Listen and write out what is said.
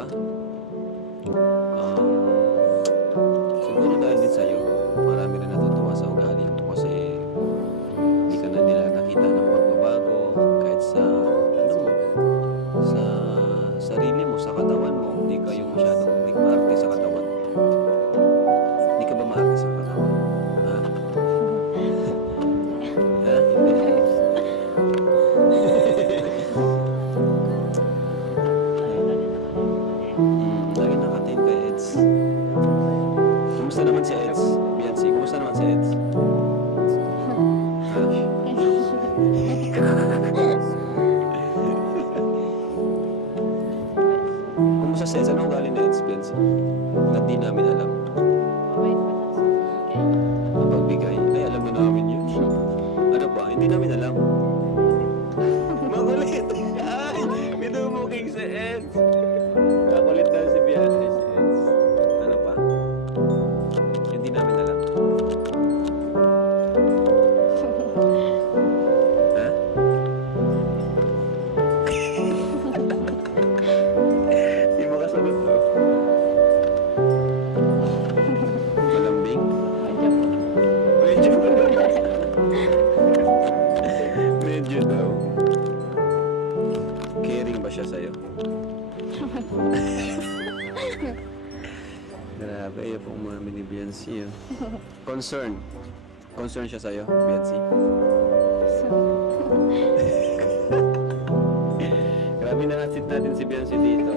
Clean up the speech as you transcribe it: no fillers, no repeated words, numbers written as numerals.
ba? Um, Siguro dahil din sa'yo, marami rin natutuwa sa ugali mo kasi hindi ka na nila nakita ng pagbabago kahit sa, ano mo, sa sarili mo, sa katawan mo. Hindi ka yung masyadong, hindi ka maarte sa katawan. Hindi ka ba maarte sa katawan? Ha? Ha? Hindi. Lagi nakatain kay Eds. Kumusta naman si Eds? Biancy, kumusta naman si Eds? Ha? Kumusta si Eds? Ano ugali ni Eds, Biancy? Na di namin alam. Mapagbigay? Ay, alam na namin yun. Ano ba? Hindi namin alam. Makulit! Ay! Minumuking si Eds! Makulit daw si Biancy, si Eds. Ano pa? Hindi namin alam. Ha? Hindi makasagot to. Malambing? Medyo. Medyo daw. Caring ba siya sa'yo? Grabe, ayaw pong mami ni Biancy. Oh. Concern. Concern siya sa'yo, Biancy. Grabe na hatsit natin si Biancy dito.